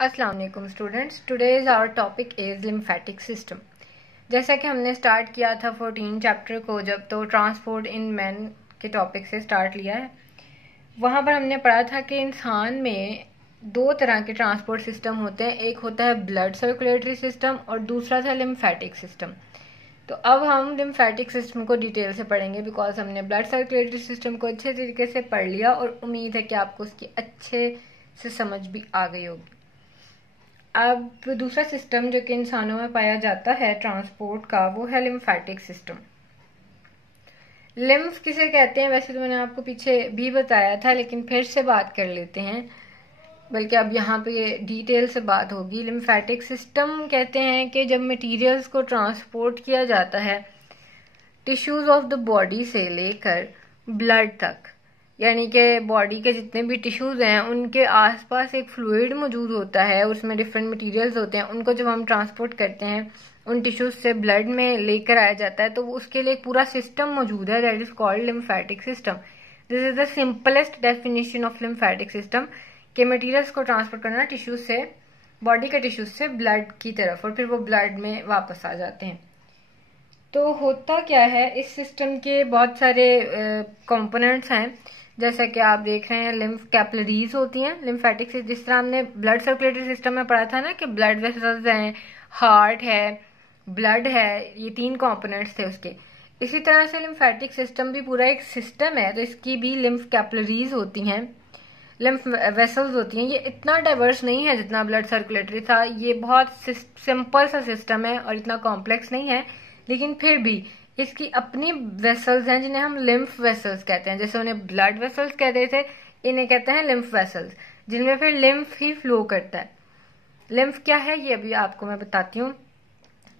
अस्सलाम वालेकुम students, today's our topic is lymphatic system. जैसा कि हमने स्टार्ट किया था 14 चैप्टर को जब, तो ट्रांसपोर्ट इन मैन के टॉपिक से स्टार्ट लिया है। वहाँ पर हमने पढ़ा था कि इंसान में दो तरह के ट्रांसपोर्ट सिस्टम होते हैं, एक होता है ब्लड सर्कुलेटरी सिस्टम और दूसरा था लिम्फेटिक सिस्टम। तो अब हम लिम्फेटिक सिस्टम को डिटेल से पढ़ेंगे बिकॉज हमने ब्लड सर्कुलेटरी सिस्टम को अच्छे तरीके से पढ़ लिया और उम्मीद है कि आपको उसकी अच्छे से समझ भी आ गई होगी। अब दूसरा सिस्टम जो कि इंसानों में पाया जाता है ट्रांसपोर्ट का, वो है लिम्फेटिक सिस्टम। लिम्फ किसे कहते हैं वैसे तो मैंने आपको पीछे भी बताया था, लेकिन फिर से बात कर लेते हैं, बल्कि अब यहाँ पे डिटेल से बात होगी। लिम्फेटिक सिस्टम कहते हैं कि जब मटेरियल्स को ट्रांसपोर्ट किया जाता है टिश्यूज ऑफ द बॉडी से लेकर ब्लड तक, यानी कि बॉडी के जितने भी टिश्यूज हैं उनके आसपास एक फ्लूइड मौजूद होता है, उसमें डिफरेंट मटेरियल्स होते हैं, उनको जब हम ट्रांसपोर्ट करते हैं उन टिश्यूज से ब्लड में लेकर आया जाता है, तो उसके लिए एक पूरा सिस्टम मौजूद है, that is called lymphatic system. This is the simplest definition of lymphatic system के मटेरियल्स को ट्रांसपोर्ट करना टिश्यूज से, बॉडी के टिश्यूज से ब्लड की तरफ, और फिर वो ब्लड में वापस आ जाते हैं। तो होता क्या है, इस सिस्टम के बहुत सारे कंपोनेंट्स हैं, जैसा कि आप देख रहे हैं। लिम्फ कैपिलरीज होती हैं लिम्फेटिक से, जिस तरह हमने ब्लड सर्कुलेटरी सिस्टम में पढ़ा था ना कि ब्लड वेसल्स हैं, हार्ट है, ब्लड है, ये तीन कंपोनेंट्स थे उसके। इसी तरह से लिम्फेटिक सिस्टम भी पूरा एक सिस्टम है, तो इसकी भी लिम्फ कैपिलरीज होती हैं, लिम्फ वेसल्स होती हैं। ये इतना डाइवर्स नहीं है जितना ब्लड सर्कुलेटरी था, ये बहुत सिंपल सा सिस्टम है और इतना कॉम्प्लेक्स नहीं है, लेकिन फिर भी इसकी अपनी वेसल्स हैं जिन्हें हम लिम्फ वेसल्स कहते हैं। जैसे उन्हें ब्लड वेसल्स कहते थे, इन्हें कहते हैं लिम्फ वेसल्स, जिनमें फिर लिम्फ ही फ्लो करता है। लिम्फ क्या है ये अभी आपको मैं बताती हूँ।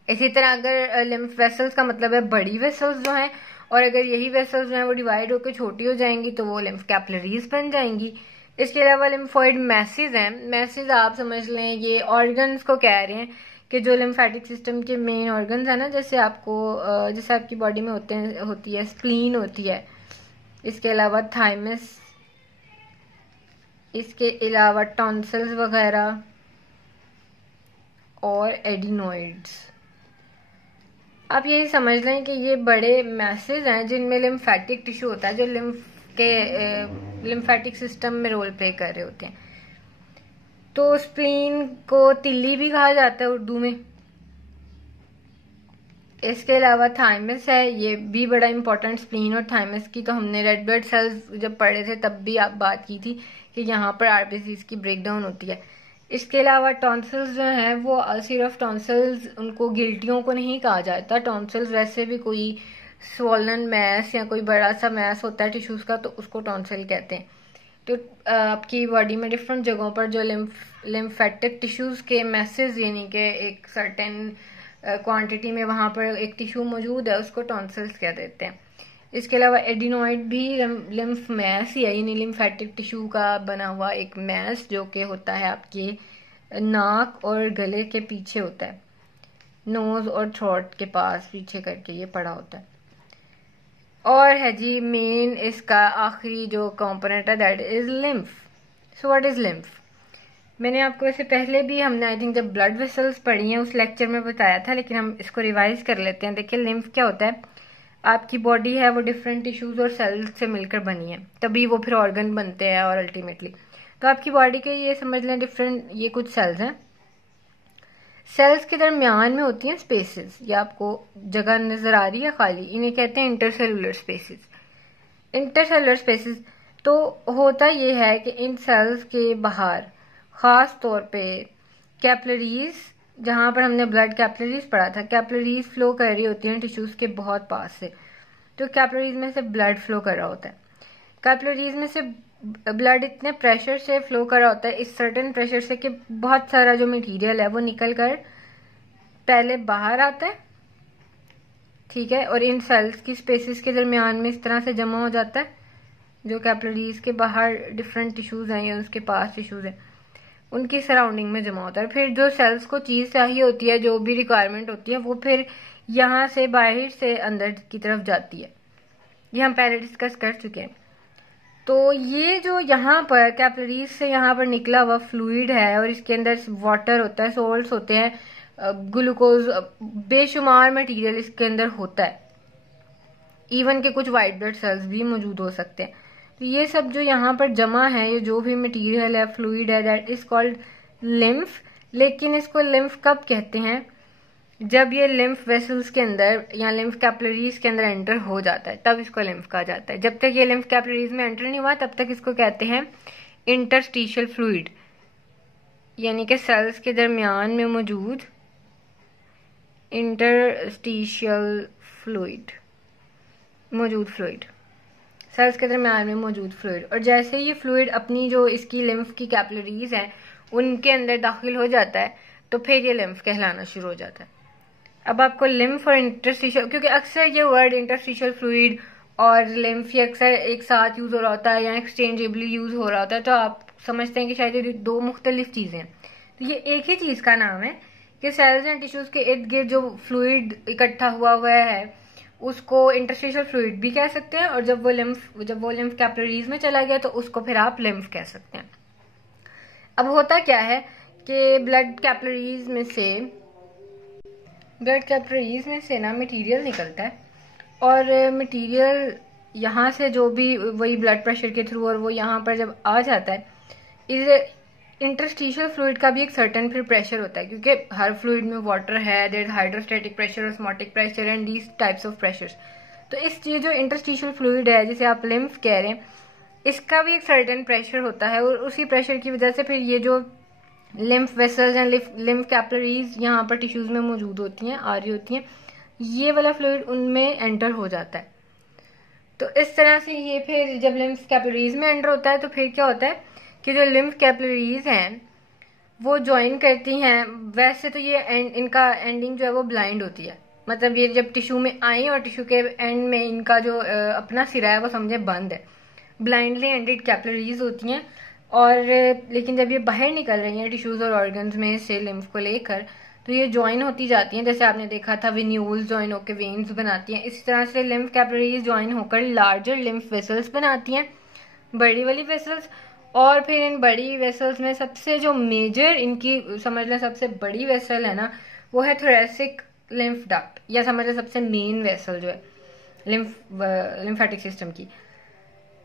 इसी तरह अगर लिम्फ वेसल्स का मतलब है बड़ी वेसल्स जो हैं, और अगर यही वेसल्स जो हैं वो डिवाइड होकर छोटी हो जाएंगी तो वो लिम्फ कैपिलरीज बन जाएंगी। इसके अलावा लिम्फोइड मैसेज हैं। मैसेज आप समझ लें ये ऑर्गन्स को कह रहे हैं कि जो लिम्फेटिक सिस्टम के मेन ऑर्गन्स है ना, जैसे आपकी बॉडी में होती है स्प्लीन होती है, इसके अलावा थाइमस, इसके अलावा टॉन्सिल्स वगैरह और एडिनोइड्स। आप यही समझ लें कि ये बड़े मैसेज हैं जिनमें लिम्फेटिक टिश्यू होता है, जो लिम्फेटिक सिस्टम में रोल प्ले कर रहे होते हैं। तो स्प्लीन को तिल्ली भी कहा जाता है उर्दू में। इसके अलावा थाइमस है, ये भी बड़ा इंपॉर्टेंट। स्प्लीन और थाइमस की तो हमने रेड ब्लड सेल्स जब पढ़े थे तब भी आप बात की थी कि यहाँ पर आरबीसीज की ब्रेकडाउन होती है। इसके अलावा टॉन्सिल्स जो हैं वो सिर्फ टॉन्सिल्स, उनको गिल्टियों को नहीं कहा जाता। टॉन्सिल्स वैसे भी कोई स्वॉलन मैस या कोई बड़ा सा मैस होता है टिश्यूज का, तो उसको टॉन्सिल कहते हैं। तो आपकी बॉडी में डिफरेंट जगहों पर जो लिम्फेटिक टिश्यूज के मैसेज, यानी कि एक सर्टेन क्वांटिटी में वहां पर एक टिश्यू मौजूद है, उसको टॉन्सिल्स कह देते हैं। इसके अलावा एडिनोइड भी लिम्फ मैस ही है, यानी लिम्फेटिक टिश्यू का बना हुआ एक मैस जो कि होता है आपके नाक और गले के पीछे होता है, नोज और थ्रोट के पास पीछे करके ये पड़ा होता है। और है जी मेन इसका आखिरी जो कंपोनेंट है, that is lymph. So what is lymph? मैंने आपको इससे पहले भी, हमने आई थिंक जब ब्लड वेसल्स पढ़ी हैं उस लेक्चर में बताया था, लेकिन हम इसको रिवाइज कर लेते हैं। देखिए लिम्फ क्या होता है। आपकी बॉडी है वो डिफरेंट टिश्यूज और सेल्स से मिलकर बनी है, तभी वो फिर ऑर्गन बनते हैं और अल्टीमेटली। तो आपकी बॉडी के ये समझ लें डिफरेंट, ये कुछ सेल्स हैं। सेल्स के दरमियान में होती हैं स्पेसेस, ये आपको जगह नजर आ रही है खाली, इन्हें कहते हैं इंटरसेलुलर स्पेसेस। इंटरसेलुलर स्पेसेस तो होता ये है कि इन सेल्स के बाहर खास तौर पे कैपिलरीज, जहां पर हमने ब्लड कैपिलरीज पढ़ा था, कैपिलरीज फ्लो कर रही होती हैं टिश्यूज के बहुत पास से। तो कैपिलरीज में से ब्लड फ्लो कर रहा होता है। कैपिलरीज में से ब्लड इतने प्रेशर से फ्लो कर रहा होता है, इस सर्टेन प्रेशर से, कि बहुत सारा जो मटेरियल है वो निकल कर पहले बाहर आता है, ठीक है, और इन सेल्स की स्पेसेस के दरमियान में इस तरह से जमा हो जाता है। जो कैपिलरीज के बाहर डिफरेंट टिश्यूज हैं या उसके पास टिश्यूज हैं, उनकी सराउंडिंग में जमा होता है। फिर जो सेल्स को चीज चाहिए होती है, जो भी रिक्वायरमेंट होती है, वो फिर यहाँ से बाहर से अंदर की तरफ जाती है। ये हम पहले डिस्कस कर चुके हैं। तो ये जो यहाँ पर कैपिलरीज से यहाँ पर निकला हुआ फ्लूइड है और इसके अंदर वाटर होता है, सोल्ट्स होते हैं, ग्लूकोज, बेशुमार मटेरियल इसके अंदर होता है, इवन के कुछ वाइट ब्लड सेल्स भी मौजूद हो सकते हैं। तो ये सब जो यहाँ पर जमा है, ये जो भी मटेरियल है, फ्लूइड है, दैट इज कॉल्ड लिम्फ। लेकिन इसको लिम्फ कब कहते हैं? जब ये लिम्फ वेसल्स के अंदर या लिम्फ कैपिलरीज के अंदर एंटर हो जाता है, तब इसको लिम्फ कहा जाता है। जब तक ये लिम्फ कैपिलरीज में एंटर नहीं हुआ तब तक इसको कहते हैं इंटरस्टिशियल फ्लूइड, यानी कि सेल्स के दरमियान में मौजूद इंटरस्टिशियल फ्लूइड, सेल्स के दरमियान में मौजूद फ्लूइड। और जैसे ये फ्लूइड अपनी जो इसकी लिम्फ की कैपिलरीज हैं उनके अंदर दाखिल हो जाता है तो फिर ये लिम्फ कहलाना शुरू हो जाता है। अब आपको लिम्फ और इंटरस्टिशियल, क्योंकि अक्सर ये वर्ड इंटरस्टिशियल फ्लूइड और लिम्फ ये अक्सर एक साथ यूज हो रहा होता है या एक्सचेंजेबली यूज हो रहा होता है, तो आप समझते हैं कि शायद ये दो मुख्तलिफ चीजें हैं। तो ये एक ही चीज का नाम है कि सेल्स एंड टिश्यूज के इर्द गिर्द जो फ्लूइड इकट्ठा हुआ है उसको इंटरस्टिशियल फ्लूइड भी कह सकते हैं, और जब वो लिम्फ कैपिलरीज में चला गया तो उसको फिर आप लिम्फ कह सकते हैं। अब होता क्या है कि ब्लड कैपिलरीज में से ना मटेरियल निकलता है, और मटेरियल यहाँ से जो भी वही ब्लड प्रेशर के थ्रू और वो यहाँ पर जब आ जाता है, इस इंटरस्टिशियल फ्लूइड का भी एक सर्टेन फिर प्रेशर होता है, क्योंकि हर फ्लूइड में वाटर है, there is hydrostatic pressure, osmotic pressure and these types of pressures. तो इस चीज जो इंटरस्टिशियल फ्लूइड है जिसे आप लिम्फ कह रहे हैं, इसका भी एक सर्टेन प्रेशर होता है, और उसी प्रेशर की वजह से फिर ये जो lymph vessels and lymph capillaries यहाँ पर टिश्यूज में मौजूद होती हैं, आ रही होती हैं, ये वाला फ्लूइड उनमें एंटर हो जाता है। तो इस तरह से ये फिर जब लिम्फ कैपिलरीज में एंटर होता है तो फिर क्या होता है कि जो लिम्फ कैपिलरीज हैं वो ज्वाइन करती हैं। वैसे तो ये इनका एंडिंग जो है वो ब्लाइंड होती है, मतलब ये जब टिश्यू में आई और टिश्यू के एंड में इनका जो अपना सिरा है वो समझे बंद है, ब्लाइंडली एंडेड कैपिलरीज होती हैं। और लेकिन जब ये बाहर निकल रही हैं टिश्यूज और ऑर्गन्स में से लिम्फ को लेकर, तो ये ज्वाइन होती जाती हैं। जैसे आपने देखा था वेन्यूल्स ज्वाइन होकर वेन्स बनाती हैं, इस तरह से लिम्फ कैपिलरीज ज्वाइन होकर लार्जर लिम्फ वेसल्स बनाती हैं, बड़ी वाली वेसल्स। और फिर इन बड़ी वेसल्स में सबसे जो मेजर इनकी समझ लें सबसे बड़ी वेसल है ना, वो है थोरेसिक लिम्फ डक्ट, या समझ लें सबसे मेन वेसल जो है लिम्फेटिक सिस्टम की।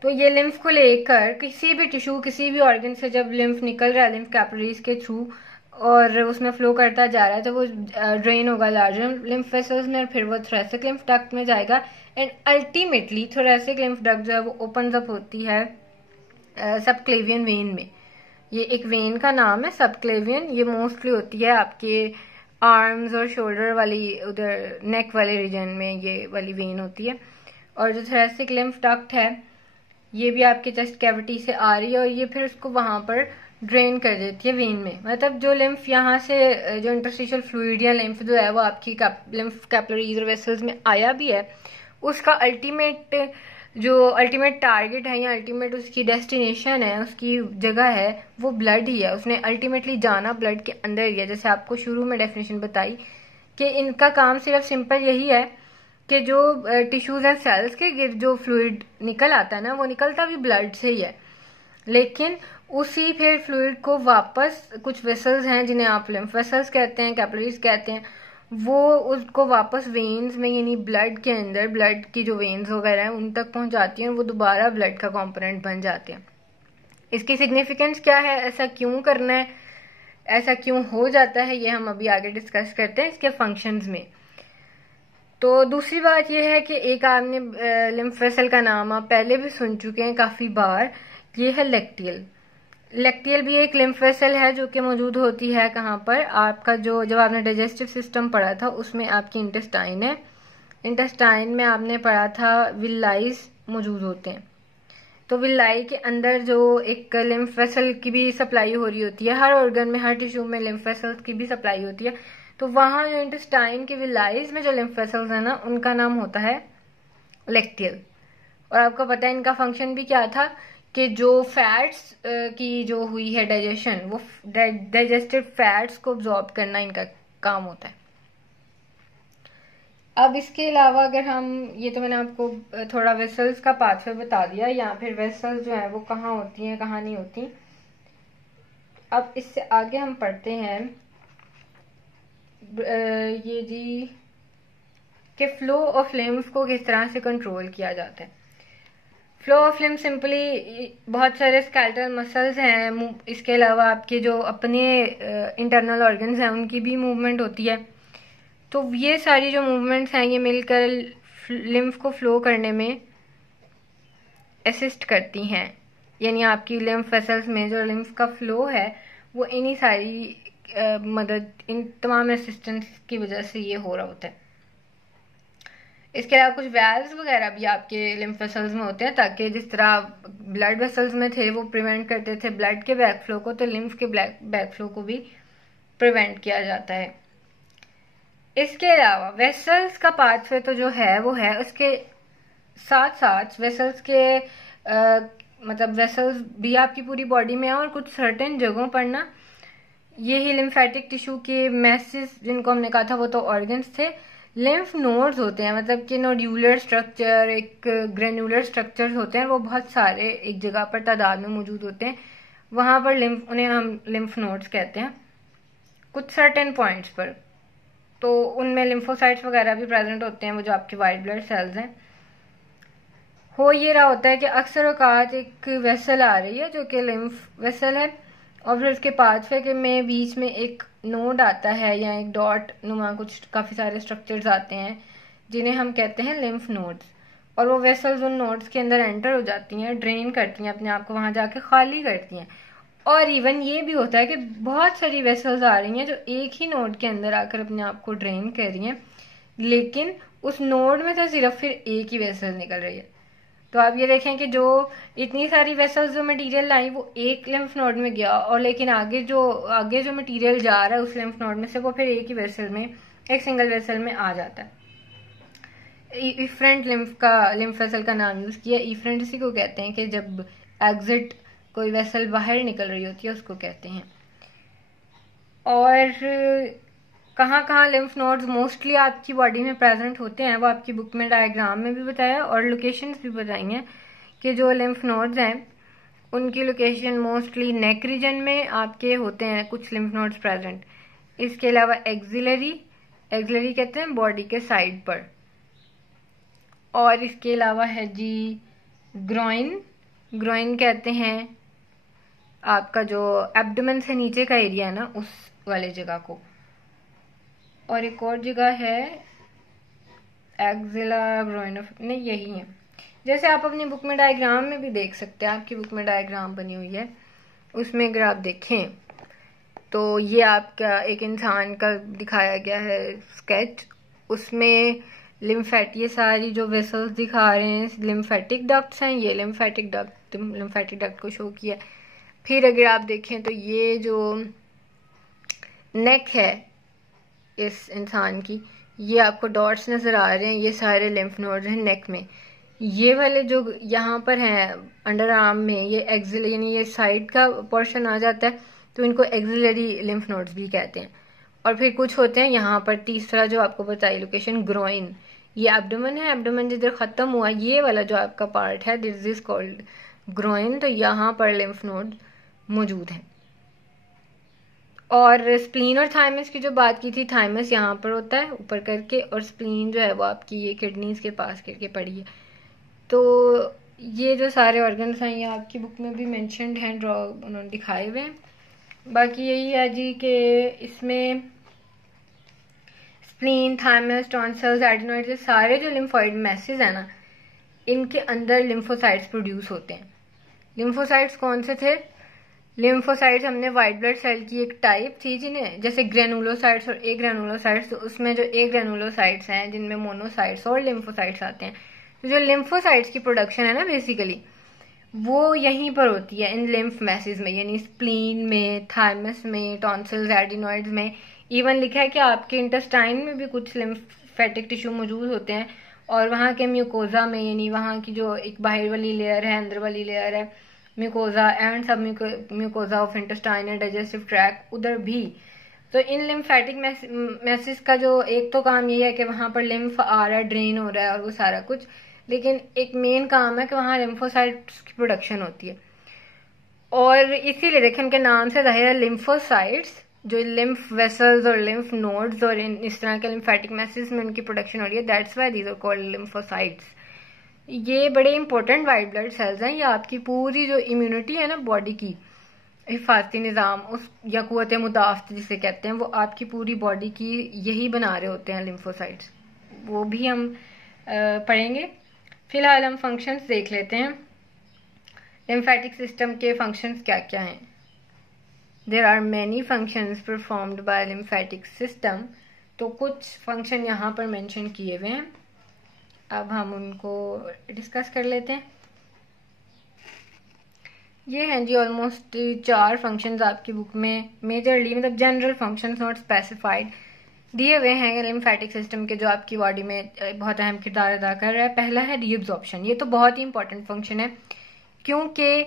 तो ये लिम्फ को लेकर किसी भी टिश्यू, किसी भी ऑर्गन से जब लिम्फ निकल रहा है लिम्फ कैपिलरीज के थ्रू और उसमें फ्लो करता जा रहा है, तो वो ड्रेन होगा लार्जर लिम्फ वेसल्स में, और फिर वो थोरेसिक लिम्फ डक्ट में जाएगा, and ultimately thoracic lymph duct जो है वो ओपन अप होती है सबक्लेवियन वेन में। ये एक वेन का नाम है सबक्लेवियन, ये मोस्टली होती है आपके आर्म्स और शोल्डर वाली, उधर नेक वाले रीजन में ये वाली वेन होती है। और जो थोरेसिक लिम्फ डक्ट है ये भी आपके चेस्ट कैविटी से आ रही है, और ये फिर उसको वहां पर ड्रेन कर देती है वेन में। मतलब जो लिम्फ यहाँ से जो इंटरस्टिशियल फ्लूइड या लिम्फ जो है वो आपकी लिम्फ कैपिलरीज और वेसल्स में आया भी है, उसका अल्टीमेट टारगेट है या अल्टीमेट उसकी डेस्टिनेशन है, उसकी जगह है, वो ब्लड ही है। उसने अल्टीमेटली जाना ब्लड के अंदर ही है। जैसे आपको शुरू में डेफिनेशन बताई कि इनका काम सिर्फ सिंपल यही है कि जो टिश्यूज एंड सेल्स के गिर्द जो फ्लूइड निकल आता है ना, वो निकलता भी ब्लड से ही है, लेकिन उसी फिर फ्लूइड को वापस कुछ वेसल्स हैं जिन्हें आप लिम्फ वेसल्स कहते हैं, कैपिलरीज कहते हैं, वो उसको वापस वेन्स में यानी ब्लड के अंदर, ब्लड की जो वेन्स वगैरह हैं उन तक पहुंचाती हैं, वो दोबारा ब्लड का कंपोनेंट बन जाते हैं। इसकी सिग्निफिकेंस क्या है, ऐसा क्यों करना है, ऐसा क्यों हो जाता है, ये हम अभी आगे डिस्कस करते हैं इसके फंक्शंस में। तो दूसरी बात यह है कि एक आपने लिम्फ वेसल का नाम आप पहले भी सुन चुके हैं काफी बार, ये है लेक्टियल। लेक्टियल भी एक लिम्फ वेसल है जो कि मौजूद होती है कहाँ पर, आपका जो जब आपने डाइजेस्टिव सिस्टम पढ़ा था उसमें आपकी इंटेस्टाइन है, इंटेस्टाइन में आपने पढ़ा था विलाइज मौजूद होते हैं। तो विलाई के अंदर जो एक लिम्फ वेसल की भी सप्लाई हो रही होती है, हर ऑर्गन में हर टिश्यू में लिम्फ वेसल्स की भी सप्लाई होती है। तो वहां जो इंटेस्टाइन के विलाइज में जो लिम्फ वेसल्स है ना, उनका नाम होता है लेक्टियल। और आपको पता है इनका फंक्शन भी क्या था कि जो फैट्स की जो हुई है डाइजेशन, वो डाइजेस्टेड फैट्स को अब्सॉर्ब करना इनका काम होता है। अब इसके अलावा अगर हम, ये तो मैंने आपको थोड़ा वेसल्स का पाथवे बता दिया, या फिर वेसल्स जो है वो कहाँ होती हैं कहाँ नहीं होती। अब इससे आगे हम पढ़ते हैं ये जी कि फ्लो ऑफ लिम्फ को किस तरह से कंट्रोल किया जाता है। फ्लो ऑफ लिम्फ सिंपली बहुत सारे स्केलेटल मसल्स हैं, इसके अलावा आपके जो अपने इंटरनल ऑर्गन्स हैं उनकी भी मूवमेंट होती है। तो ये सारी जो मूवमेंट्स हैं ये मिलकर लिम्फ को फ्लो करने में असिस्ट करती हैं, यानी आपकी लिम्फ वेसल्स में जो लिम्फ का फ्लो है वो इन्हीं सारी मदद, इन तमाम असिस्टेंस की वजह से ये हो रहा होता है। इसके अलावा कुछ वैल्व्स वगैरह भी आपके लिम्फ वेसल्स में होते हैं, ताकि जिस तरह ब्लड वेसल्स में थे वो प्रिवेंट करते थे ब्लड के बैक फ्लो को, तो लिम्फ के बैक फ्लो को भी प्रिवेंट किया जाता है। इसके अलावा वेसल्स का पाथवे तो जो है वो है, उसके साथ साथ वेसल्स के मतलब वेसल्स भी आपकी पूरी बॉडी में है, और कुछ सर्टेन जगहों पर ना यही लिम्फेटिक टिश्यू के मैसेज जिनको हमने कहा था वो तो ऑर्गन्स थे, लिम्फ नोड्स होते हैं, मतलब कि नोड्यूलर स्ट्रक्चर, एक ग्रेनुलर स्ट्रक्चर्स होते हैं, वो बहुत सारे एक जगह पर तादाद में मौजूद होते हैं। वहां पर उन्हें हम लिम्फ नोड्स कहते हैं कुछ सर्टेन पॉइंट्स पर। तो उनमें लिम्फोसाइट्स वगैरह भी प्रेजेंट होते हैं, वो जो आपके वाइट ब्लड सेल्स हैं। हो ये रहा होता है कि अक्सर औकात एक वेसल आ रही है जो कि लिम्फ वेसल है, और फिर उसके पाथवे के में बीच में एक नोड आता है या एक डॉट नुमा कुछ काफ़ी सारे स्ट्रक्चर्स आते हैं जिन्हें हम कहते हैं लिम्फ नोड्स, और वो वेसल्स उन नोड्स के अंदर एंटर हो जाती हैं, ड्रेन करती हैं अपने आप को, वहाँ जाके खाली करती हैं। और इवन ये भी होता है कि बहुत सारी वेसल्स आ रही हैं जो एक ही नोड के अंदर आकर अपने आप को ड्रेन कर रही हैं, लेकिन उस नोड में से सिर्फ फिर एक ही वेसल निकल रही है। तो आप ये देखें कि जो इतनी सारी वेसल्स जो मटेरियल लाई वो एक लिम्फ नोड में गया, और लेकिन आगे जो मटेरियल जा रहा है उस लिम्फ नोड में से वो फिर एक ही वेसल में, एक सिंगल वेसल में आ जाता है। इफरेंट लिम्फ वेसल का नाम यूज किया। इफरेंट इसी को कहते हैं कि जब एग्जिट कोई वेसल बाहर निकल रही होती है उसको कहते हैं। और कहाँ कहाँ लिम्फ नोड्स मोस्टली आपकी बॉडी में प्रेजेंट होते हैं वो आपकी बुक में डायग्राम में भी बताया, और लोकेशंस भी बताई हैं कि जो लिम्फ नोड्स हैं उनकी लोकेशन मोस्टली नेक रीजन में आपके होते हैं कुछ लिम्फ नोड्स प्रेजेंट। इसके अलावा एक्सिलरी कहते हैं बॉडी के साइड पर, और इसके अलावा है जी ग्रोइन कहते हैं आपका जो एब्डोमेन से नीचे का एरिया है ना उस वाले जगह को। और एक और जगह है एक्सिला ग्रोइन, नहीं यही है। जैसे आप अपनी बुक में डायग्राम में भी देख सकते हैं, आपकी बुक में डायग्राम बनी हुई है, उसमें अगर आप देखें तो ये आपका एक इंसान का दिखाया गया है स्केच, उसमें ये सारी जो वेसल्स दिखा रहे हैं लिम्फेटिक डक्ट्स हैं, ये लिम्फेटिक डक्ट को शो किया। फिर अगर आप देखें तो ये जो नेक है इस इंसान की, ये आपको डॉट्स नजर आ रहे हैं, ये सारे लिम्फ नोड्स हैं नेक में। ये वाले जो यहाँ पर हैं अंडर आर्म में, ये एक्सिल यानी ये साइड का पोर्शन आ जाता है, तो इनको एक्सिलरी लिम्फ नोड्स भी कहते हैं। और फिर कुछ होते हैं यहाँ पर, तीसरा जो आपको बताई लोकेशन ग्रोइन, ये एब्डोमेन है, एब्डोमेन जिधर खत्म हुआ ये वाला जो आपका पार्ट है दिस इज कॉल्ड ग्रोइन, तो यहाँ पर लिम्फ नोड मौजूद हैं। और स्प्लीन और थाइमस की जो बात की थी, थाइमस यहाँ पर होता है ऊपर करके, और स्प्लीन जो है वो आपकी ये किडनीज के पास करके पड़ी है। तो ये जो सारे ऑर्गन्स हैं ये आपकी बुक में भी मेंशन्ड हैं, ड्रॉ उन्होंने दिखाए हुए हैं। बाकी यही है जी कि इसमें स्प्लीन, थाइमस, टॉन्सिल्स, एडिनोइड्स, ये सारे जो लिम्फोइड मैसेज है ना, इनके अंदर लिम्फोसाइट्स प्रोड्यूस होते हैं। लिम्फोसाइट्स कौन से थे? लिम्फोसाइट्स हमने व्हाइट ब्लड सेल की एक टाइप थी जिन्हें जैसे ग्रेनुलोसाइट्स और ए ग्रेनुलोसाइट्स, तो उसमें जो ए ग्रेनुलोसाइट्स हैं जिनमें मोनोसाइट्स और लिम्फोसाइट्स आते हैं, तो जो लिम्फोसाइट्स की प्रोडक्शन है ना बेसिकली वो यहीं पर होती है इन लिम्फ मैसेज में, यानी स्प्लीन में, थाइमस में, टॉन्सिल्स, एडिनोइड्स में। इवन लिखा है कि आपके इंटेस्टाइन में भी कुछ लिम्फेटिक टिश्यू मौजूद होते हैं, और वहाँ के म्यूकोजा में, यानी वहाँ की जो एक बाहर वाली लेयर है, अंदर वाली लेयर है, म्यूकोजा एंड सब mucosa of intestine and digestive tract, उधर भी तो इन लिम्फेटिक मैसेज का जो एक तो काम ये है कि वहां पर लिम्फ आ रहा है, ड्रेन हो रहा है और वो सारा कुछ, लेकिन एक मेन काम है कि वहां लिम्फोसाइट्स की प्रोडक्शन होती है। और इसीलिए देखें उनके नाम से जाहिर है लिम्फोसाइट्स, जो लिम्फ वेसल्स और लिम्फ नोड्स और इस तरह के लिम्फेटिक मैसेज में उनकी प्रोडक्शन हो रही है, that's why these are called lymphocytes. ये बड़े इंपॉर्टेंट वाइट ब्लड सेल्स हैं। ये आपकी पूरी जो इम्यूनिटी है ना बॉडी की, हिफाजती निज़ाम उस या कुव्वत मुदाफ़त जिसे कहते हैं, वो आपकी पूरी बॉडी की यही बना रहे होते हैं लिम्फोसाइट्स। वो भी हम पढ़ेंगे। फिलहाल हम फंक्शंस देख लेते हैं। लिम्फेटिक सिस्टम के फंक्शंस क्या क्या हैं। There are many functions performed by lymphatic system. तो कुछ फंक्शन यहाँ पर मेंशन किए हुए हैं, अब हम उनको डिस्कस कर लेते हैं। ये हैं जी ऑलमोस्ट 4 फंक्शंस आपकी बुक में मेजरली, मतलब जनरल फंक्शंस नॉट स्पेसिफाइड, दिए हुए हैं लिम्फेटिक सिस्टम के, जो आपकी बॉडी में बहुत अहम किरदार अदा कर रहा है। पहला है रीअब्जॉर्प्शन। ये तो बहुत ही इंपॉर्टेंट फंक्शन है, क्योंकि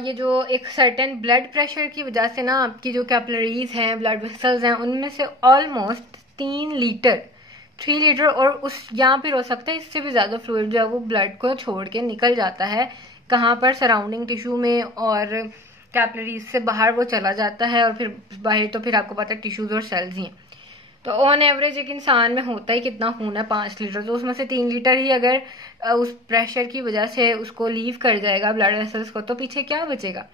ये जो एक सर्टेन ब्लड प्रेशर की वजह से ना आपकी जो कैपिलरीज हैं, ब्लड वेसल्स हैं, उनमें से ऑलमोस्ट 3 लीटर 3 लीटर और उस यहाँ पर हो सकता है इससे भी ज़्यादा फ्लूइड जो है वो ब्लड को छोड़ के निकल जाता है। कहाँ पर? सराउंडिंग टिश्यू में, और कैपिलरीज से बाहर वो चला जाता है, और फिर बाहर तो फिर आपको पता है टिश्यूज और सेल्स ही हैं। तो ऑन एवरेज एक इंसान में होता ही कितना खून है? 5 लीटर। तो उसमें से 3 लीटर ही अगर उस प्रेशर की वजह से उसको लीव कर जाएगा ब्लड वेसल्स को, तो पीछे क्या बचेगा?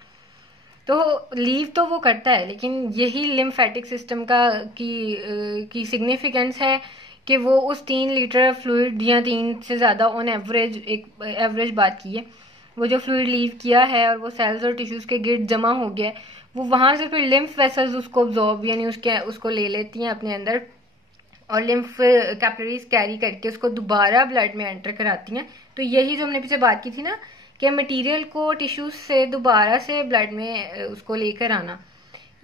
तो लीव तो वो करता है, लेकिन यही लिम्फेटिक सिस्टम की सिग्निफिकेंस है कि वो उस 3 लीटर फ्लूइड या 3 से ज़्यादा ऑन एवरेज, एक एवरेज बात की है, वो जो फ्लूइड लीव किया है और वो सेल्स और टिश्यूज के गिर्द जमा हो गया है, वो वहां से फिर लिम्फ वेसल्स उसको ऑब्जॉर्ब यानी उसको ले लेती हैं अपने अंदर, और लिम्फ कैपिलरीज कैरी करके उसको दोबारा ब्लड में एंटर कराती हैं। तो यही जो हमने पीछे बात की थी ना कि मटेरियल को टिश्यूज से दोबारा से ब्लड में उसको लेकर आना,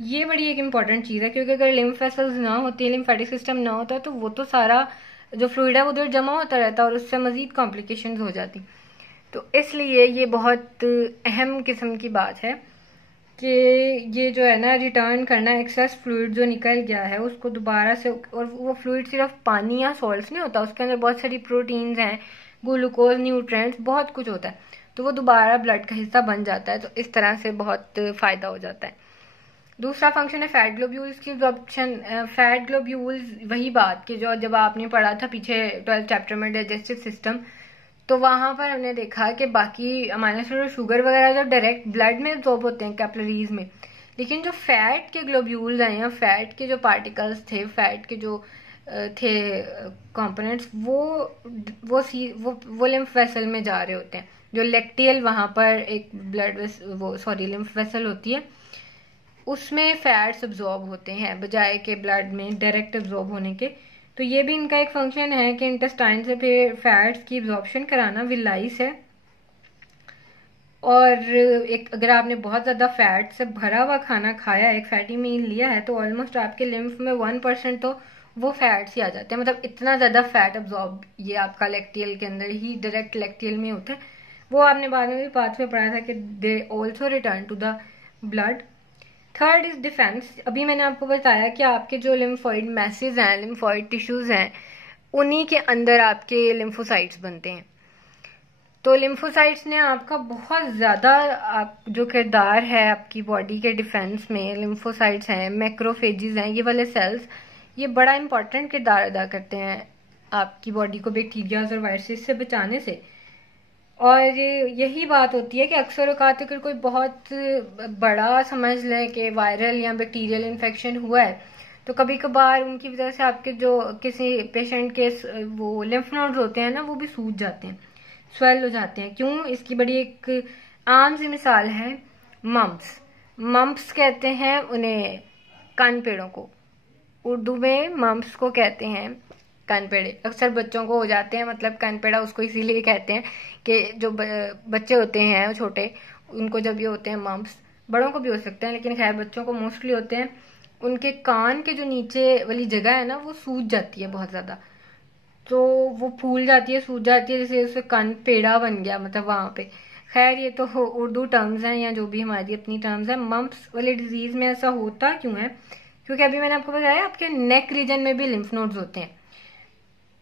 ये बड़ी एक इम्पॉर्टेंट चीज़ है, क्योंकि अगर लिम्फ वेसल्स ना होती, लिम्फेटिक सिस्टम ना होता, तो वो तो सारा जो फ्लूइड है उधर जमा होता रहता और उससे मजीद कॉम्प्लिकेशंस हो जाती। तो इसलिए ये बहुत अहम किस्म की बात है कि ये जो है ना रिटर्न करना एक्सेस फ्लूइड जो निकल गया है उसको दोबारा से, और वो फ्लूइड सिर्फ पानी या सॉल्ट्स नहीं होता, उसके अंदर बहुत सारी प्रोटीन्स हैं, ग्लूकोज, न्यूट्रिएंट्स, बहुत कुछ होता है, तो वो दोबारा ब्लड का हिस्सा बन जाता है। तो इस तरह से बहुत फ़ायदा हो जाता है। दूसरा फंक्शन है फैट ग्लोब्यूल्स की एब्जॉर्प्शन। फैट ग्लोब्यूल्स, वही बात कि जो जब आपने पढ़ा था पीछे 12th चैप्टर में डाइजेस्टिव सिस्टम, तो वहां पर हमने देखा कि बाकी अमाइनो एसिड और शुगर वगैरह जो डायरेक्ट ब्लड में एब्जॉर्ब होते हैं कैपिलरीज में, लेकिन जो फैट के ग्लोब्यूल्स हैं या फैट के जो पार्टिकल्स थे, फैट के जो थे कंपोनेंट्स, वो लिम्फ वेसल में जा रहे होते हैं। जो लेक्टियल वहां पर एक लिम्फ वेसल होती है, उसमें फैट्स एब्जॉर्ब होते हैं बजाय के ब्लड में डायरेक्ट एब्जॉर्ब होने के। तो ये भी इनका एक फंक्शन है कि इंटेस्टाइन से फिर फैट्स की एब्जॉर्प्शन कराना विलाइस है। और एक अगर आपने बहुत ज़्यादा फैट से भरा हुआ खाना खाया, एक फैटी मील लिया है, तो ऑलमोस्ट आपके लिम्फ में 1% तो वो फैट्स ही आ जाते हैं। मतलब इतना ज़्यादा फैट एब्जॉर्ब ये आपका लेक्टियल के अंदर ही, डायरेक्ट लेक्टियल में होता है। वो आपने बाद में भी पाथ में पढ़ा था कि they also return to the blood. Third is defence. अभी मैंने आपको बताया कि आपके जो लिम्फॉइड मैसेज हैं, लिम्फॉइड टिश्यूज हैं, उन्हीं के अंदर आपके लिम्फोसाइट्स बनते हैं। तो लिम्फोसाइट्स ने आपका बहुत ज़्यादा जो किरदार है आपकी बॉडी के डिफेंस में, लिम्फोसाइट्स हैं, मैक्रोफेजेस हैं, ये वाले सेल्स, ये बड़ा इंपॉर्टेंट किरदार अदा करते हैं आपकी बॉडी को बैक्टीरियाज और वायरसेस से बचाने से। और यही बात होती है कि अक्सर औकात अगर कोई बहुत बड़ा समझ लें कि वायरल या बैक्टीरियल इन्फेक्शन हुआ है, तो कभी कभार उनकी वजह से आपके जो किसी पेशेंट के वो लिम्फ नोड्स होते हैं ना, वो भी सूज जाते हैं, स्वेल हो जाते हैं। क्यों? इसकी बड़ी एक आम सी मिसाल है मम्प्स। मम्प्स कहते हैं उन्हें कान पेड़ों को, उर्दू में मम्प्स को कहते हैं कानपेड़े। अक्सर बच्चों को हो जाते हैं, मतलब कानपेड़ा उसको इसीलिए कहते हैं कि जो बच्चे होते हैं छोटे, उनको जब ये होते हैं मम्प्स, बड़ों को भी हो सकते हैं लेकिन खैर बच्चों को मोस्टली होते हैं, उनके कान के जो नीचे वाली जगह है ना, वो सूज जाती है बहुत ज़्यादा, तो वो फूल जाती है, सूज जाती है, जैसे उससे कानपेड़ा बन गया, मतलब वहाँ पे। खैर ये तो उर्दू टर्म्स हैं या जो भी हमारी अपनी टर्म्स हैं। मम्प्स वाले डिजीज़ में ऐसा होता क्यों है क्योंकि अभी मैंने आपको बताया आपके नेक रीजन में भी लिम्फ नोड्स होते हैं।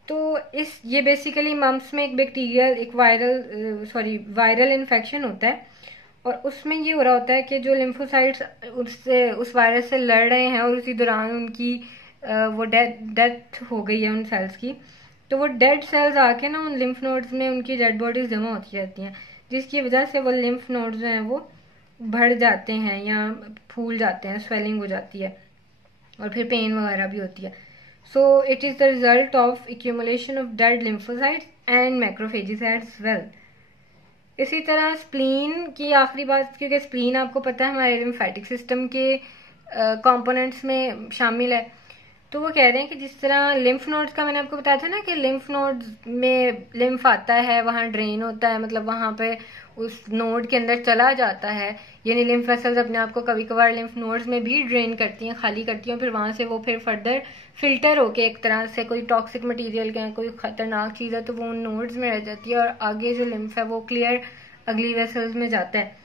तो ये बेसिकली मम्प्स में एक बैक्टीरियल एक वायरल इन्फेक्शन होता है, और उसमें ये हो रहा होता है कि जो लिम्फोसाइट्स उस वायरस से लड़ रहे हैं और उसी दौरान उनकी वो डेथ हो गई है उन सेल्स की, तो वो डेड सेल्स आके ना उन लिम्फ नोड्स में उनकी डेड बॉडीज जमा होती रहती हैं, जिसकी वजह से वो लिम्फ नोड्स जो हैं वो बढ़ जाते हैं या फूल जाते हैं, स्वेलिंग हो जाती है और फिर पेन वगैरह भी होती है। So it is the result of accumulation of dead lymphocytes and macrophages as well. इसी तरह स्प्लीन की आखिरी बात, क्योंकि स्प्लीन आपको पता है हमारे लिम्फेटिक सिस्टम के कंपोनेंट्स में शामिल है, तो वो कह रहे हैं कि जिस तरह लिम्फ नोड्स का मैंने आपको बताया था ना कि लिम्फ नोड्स में लिम्फ आता है, वहाँ ड्रेन होता है, मतलब वहाँ पे उस नोड के अंदर चला जाता है, यानी लिम्फ वेसल्स अपने आप को कभी कभार लिम्फ नोड्स में भी ड्रेन करती हैं, खाली करती हैं, फिर वहाँ से वो फिर फर्दर फिल्टर होके एक तरह से कोई टॉक्सिक मटेरियल का कोई खतरनाक चीज़ है तो वो उन नोड्स में रह जाती है और आगे जो लिम्फ है वो क्लियर अगली वेसल्स में जाता है।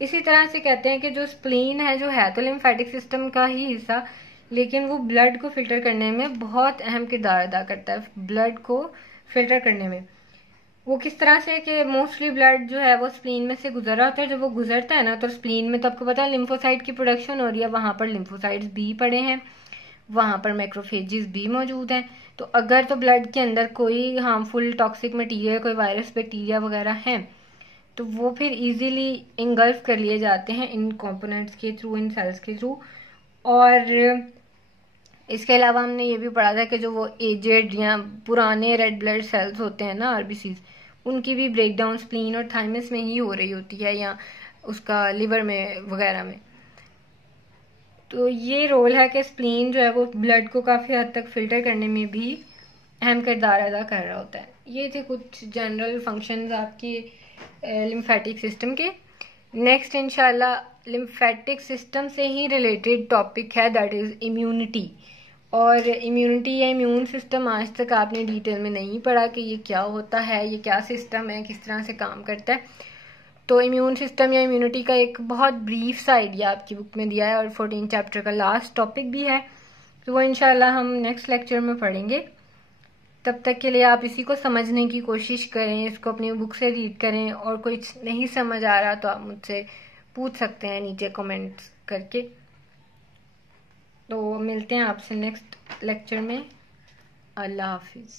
इसी तरह से कहते हैं कि जो स्प्लीन है जो है तो लिम्फेटिक सिस्टम का ही हिस्सा, लेकिन वो ब्लड को फिल्टर करने में बहुत अहम किरदार अदा करता है। ब्लड को फिल्टर करने में वो किस तरह से कि मोस्टली ब्लड जो है वो स्प्लीन में से गुजर रहा होता है, जब वो गुजरता है ना तो स्प्लीन में तो आपको पता है लिम्फोसाइट की प्रोडक्शन हो रही है, वहां पर लिम्फोसाइट्स भी पड़े हैं, वहां पर मैक्रोफेजेस भी मौजूद हैं। तो अगर तो ब्लड के अंदर कोई हार्मफुल टॉक्सिक मटीरियल, कोई वायरस बैक्टीरिया वगैरह है, तो वो फिर इजीली इंगल्फ कर लिए जाते हैं इन कंपोनेंट्स के थ्रू, इन सेल्स के थ्रू। और इसके अलावा हमने ये भी पढ़ा था कि जो वो एजेड या पुराने रेड ब्लड सेल्स होते हैं ना, आरबीसीज, उनकी भी ब्रेक डाउन स्प्लीन और थाइमस में ही हो रही होती है या उसका लिवर में वगैरह में। तो ये रोल है कि स्प्लीन जो है वो ब्लड को काफ़ी हद तक फिल्टर करने में भी अहम किरदार अदा कर रहा होता है। ये थे कुछ जनरल फंक्शंस आपके लिम्फेटिक सिस्टम के। नेक्स्ट इंशाल्लाह लिम्फेटिक सिस्टम से ही रिलेटेड टॉपिक है, दैट इज़ इम्यूनिटी। और इम्यूनिटी या इम्यून सिस्टम आज तक आपने डिटेल में नहीं पढ़ा कि ये क्या होता है, ये क्या सिस्टम है, किस तरह से काम करता है। तो इम्यून सिस्टम या इम्यूनिटी का एक बहुत ब्रीफ सा आइडिया आपकी बुक में दिया है और 14 चैप्टर का लास्ट टॉपिक भी है, तो वो इंशाल्लाह हम नेक्स्ट लेक्चर में पढ़ेंगे। तब तक के लिए आप इसी को समझने की कोशिश करें, इसको अपनी बुक से रीड करें, और कुछ नहीं समझ आ रहा तो आप मुझसे पूछ सकते हैं नीचे कमेंट्स करके। तो मिलते हैं आपसे नेक्स्ट लेक्चर में। अल्लाह हाफिज़।